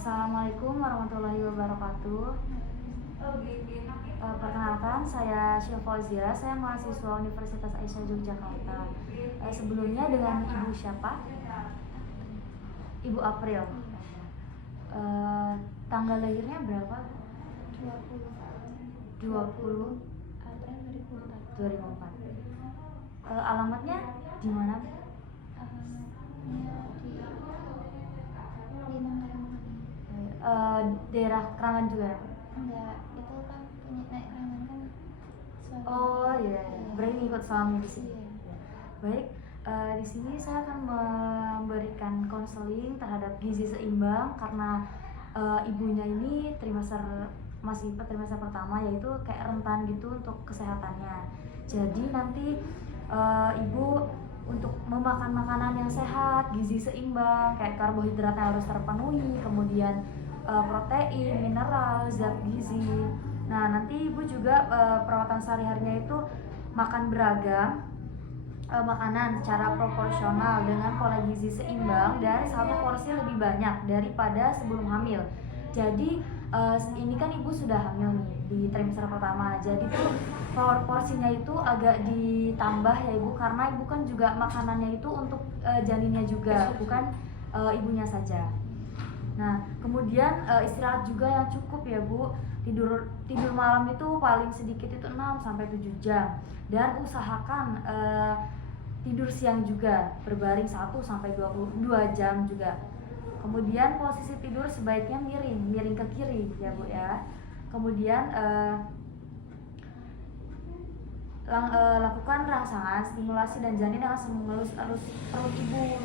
Assalamualaikum warahmatullahi wabarakatuh. Perkenalkan, saya Syifauzia, saya mahasiswa Universitas Aisyah Yogyakarta. Sebelumnya dengan Ibu siapa? Ibu April. Tanggal lahirnya berapa? 20 April 2004. Alamatnya di mana? Alamatnya di Manggarai. Daerah Kerangan juga. Enggak, itu kan punya naik Kerangan kan suami. Oh iya, berarti ngikut suami di sini. Iya. Baik, di sini saya akan memberikan konseling terhadap gizi seimbang karena ibunya ini masih trimester pertama, yaitu kayak rentan gitu untuk kesehatannya. Jadi nanti ibu untuk memakan makanan yang sehat, gizi seimbang, kayak karbohidratnya harus terpenuhi, kemudian protein, mineral, zat gizi. Nah, nanti ibu juga perawatan sehari-harinya itu makan beragam makanan secara proporsional dengan pola gizi seimbang dan satu porsi lebih banyak daripada sebelum hamil. Jadi ini kan ibu sudah hamil nih di trimester pertama, jadi tuh porsinya itu agak ditambah ya ibu, karena ibu kan juga makanannya itu untuk janinnya juga, bukan ibunya saja. Nah, kemudian istirahat juga yang cukup ya Bu. Tidur malam itu paling sedikit itu 6 sampai 7 jam. Dan usahakan tidur siang juga, berbaring 1 sampai 22 jam juga. Kemudian posisi tidur sebaiknya miring ke kiri ya Bu ya. Kemudian lakukan rangsangan, stimulasi dan janin dengan mengelus-elus perut ibu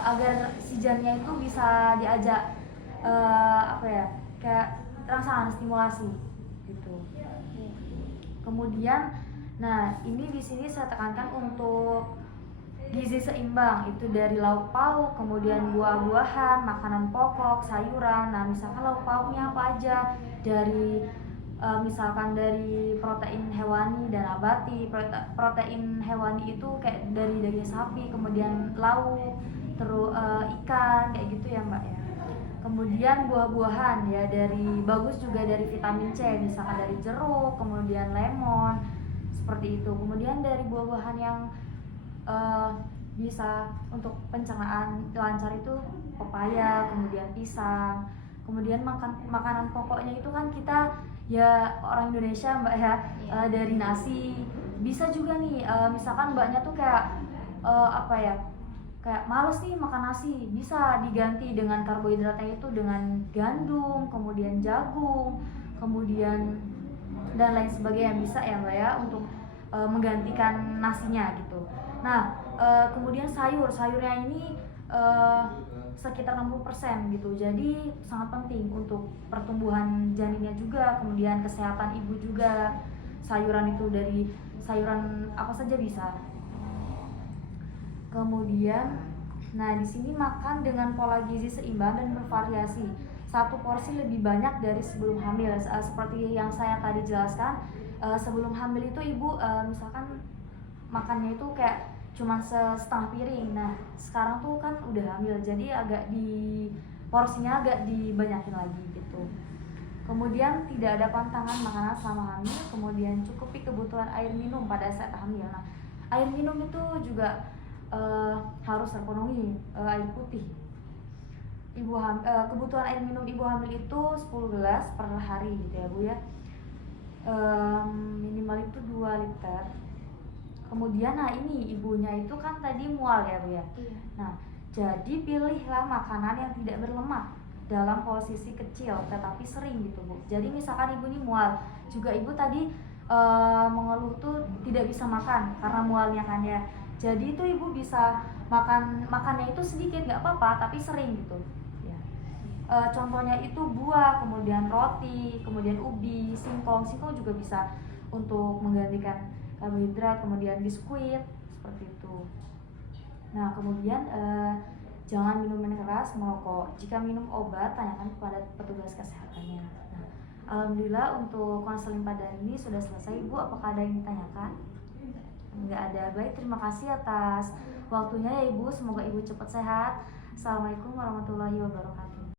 agar si janinnya itu bisa diajak kayak rangsangan, stimulasi gitu. Kemudian, nah ini di sini saya tekankan untuk gizi seimbang itu dari lauk pauk, kemudian buah-buahan, makanan pokok, sayuran. Nah misalkan lauk pauknya apa aja, dari misalkan dari protein hewani dan nabati. Protein hewani itu kayak dari daging sapi, kemudian lauk, terus ikan kayak gitu ya Mbak ya. Kemudian buah-buahan ya, bagus juga dari vitamin C, misalkan dari jeruk, kemudian lemon, seperti itu. Kemudian dari buah-buahan yang bisa untuk pencernaan lancar itu pepaya, kemudian pisang. Kemudian makanan pokoknya itu kan kita ya orang Indonesia Mbak ya, dari nasi. Bisa juga nih misalkan Mbaknya tuh kayak kayak males nih makan nasi, bisa diganti dengan karbohidratnya itu dengan gandum, kemudian jagung, kemudian dan lain sebagainya, bisa ya Mbak ya untuk menggantikan nasinya gitu. Nah kemudian sayurnya ini sekitar 60% gitu, jadi sangat penting untuk pertumbuhan janinnya juga, kemudian kesehatan ibu juga. Sayuran itu dari sayuran apa saja bisa. Kemudian, nah di sini makan dengan pola gizi seimbang dan bervariasi. Satu porsi lebih banyak dari sebelum hamil. Seperti yang saya tadi jelaskan, sebelum hamil itu ibu misalkan makannya itu kayak cuma setengah piring. Nah sekarang tuh kan udah hamil, jadi porsinya agak dibanyakin lagi gitu. Kemudian tidak ada pantangan makanan selama hamil. Kemudian cukupi kebutuhan air minum pada saat hamil. Nah air minum itu juga harus terpenuhi, air putih. Kebutuhan air minum ibu hamil itu 10 gelas per hari gitu ya Bu ya. Minimal itu 2 liter. Kemudian nah ini ibunya itu kan tadi mual ya Bu ya. Iya. Nah jadi pilihlah makanan yang tidak berlemak dalam posisi kecil tetapi sering gitu Bu. Jadi misalkan ibu ini mual, juga ibu tadi mengeluh tuh tidak bisa makan karena mualnya kan ya. Jadi itu ibu bisa makannya itu sedikit nggak apa-apa tapi sering gitu ya. Contohnya itu buah, kemudian roti, kemudian ubi, singkong juga bisa untuk menggantikan karbohidrat, kemudian biskuit seperti itu. Nah kemudian jangan minum minuman keras, merokok. Jika minum obat tanyakan kepada petugas kesehatannya. Nah, alhamdulillah untuk konseling pada hari ini sudah selesai Bu. Apakah ada yang ditanyakan? Enggak ada. Baik, terima kasih atas waktunya ya Ibu. Semoga Ibu cepat sehat. Assalamualaikum warahmatullahi wabarakatuh.